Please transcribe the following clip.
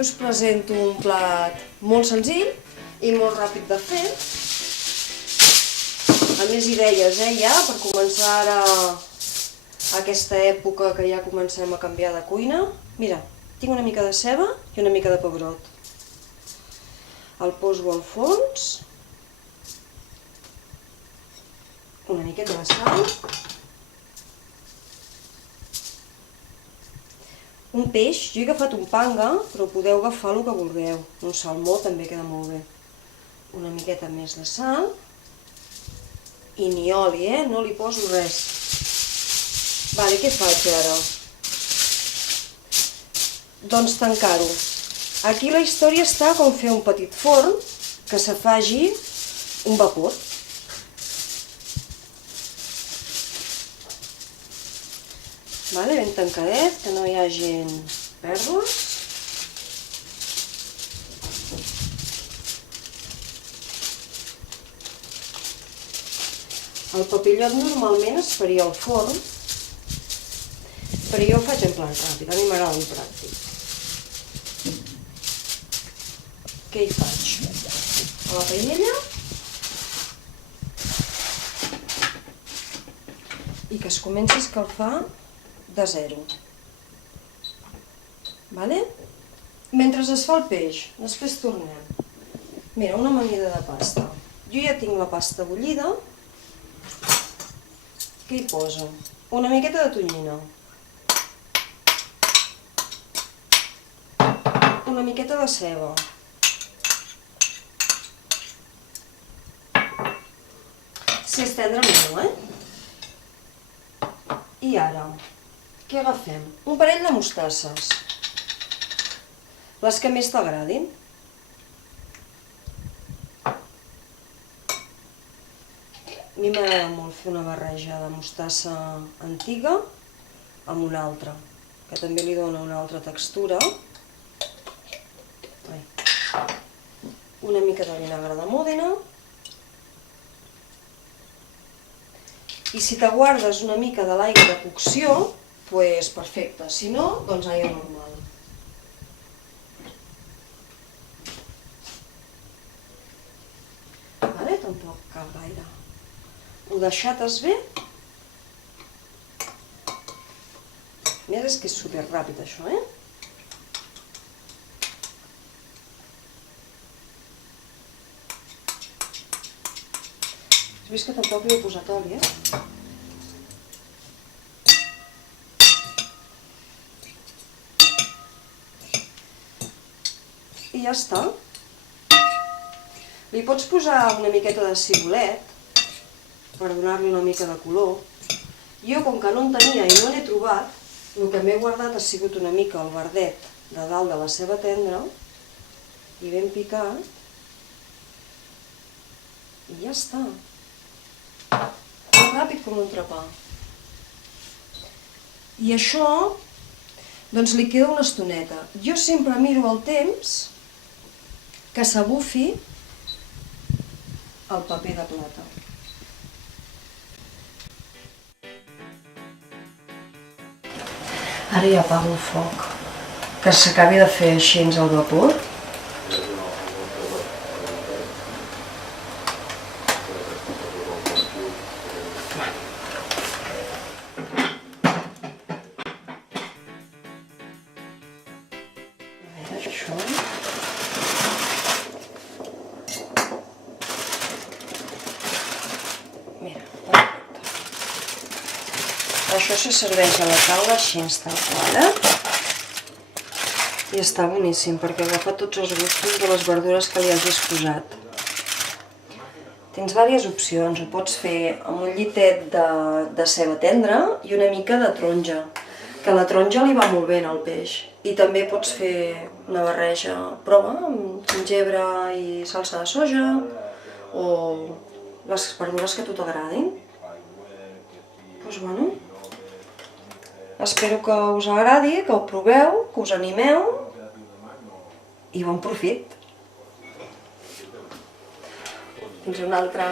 Avui us presento un plat molt senzill i molt ràpid de fer. A més idees, ja, per començar ara aquesta època que ja comencem a canviar de cuina. Mira, tinc una mica de ceba i una mica de pebrot. El poso al fons, una miqueta de sal, un peix, jo he agafat un panga, però podeu agafar el que vulgueu, un salmó també queda molt bé. Una miqueta més de sal, i ni oli, no li poso res. Vale, què faig ara? Doncs tancar-ho. Aquí la història està com fer un petit forn que se faci un vapor. Vale, ben tancadet, que no hi hagi pèrdues. El papillot normalment es faria al forn, però jo ho faig en plan ràpid, a mi m'agrada el pràctic. Què hi faig? A la paella i que es comenci a escalfar de zero. Vale? Mentre es fa el peix, després tornem. Mira, una amanida de pasta. Jo ja tinc la pasta bullida. Què hi poso? Una miqueta de tonyina. Una miqueta de ceba. Si és tendre millor, I ara, què agafem? Un parell de mostasses. Les que més t'agradin. A mi m'agrada molt fer una barreja de mostassa antiga amb una altra, que també li dona una altra textura. Una mica de vinagre de mòdena. I si te guardes una mica de l'aigua de cocció, doncs perfecte. Si no, doncs aigua normal. Vale? Tampoc cal gaire. Ho deixates bé. Mira, és que és superràpid això, Has vist que tampoc li he posat oli, I ja està. Li pots posar una miqueta de cibulet per donar-li una mica de color. Jo, com que no en tenia i no n'he trobat, el que m'he guardat ha sigut una mica el verdet de dalt de la ceba tendra i ben picat. I ja està. Ràpid com un entrepà. I això, doncs li queda una estoneta. Jo sempre miro el temps que s'abufi el paper de plata. Ara ja apago el foc, que s'acabi de fer així al vapor. Això. Mira, perfecte. Això se serveix a la taula així, tal qual, I està boníssim, perquè agafa tots els gustos de les verdures que li hagis posat. Tens diverses opcions, ho pots fer amb un llitet de ceba tendra i una mica de taronja, que la taronja li va molt bé al peix. I també pots fer una barreja, prova, amb gingebre i salsa de soja, o les verdures que a tu t'agradin. Doncs bueno, espero que us agradi, que ho proveu, que us animeu, i bon profit! Fins una altra!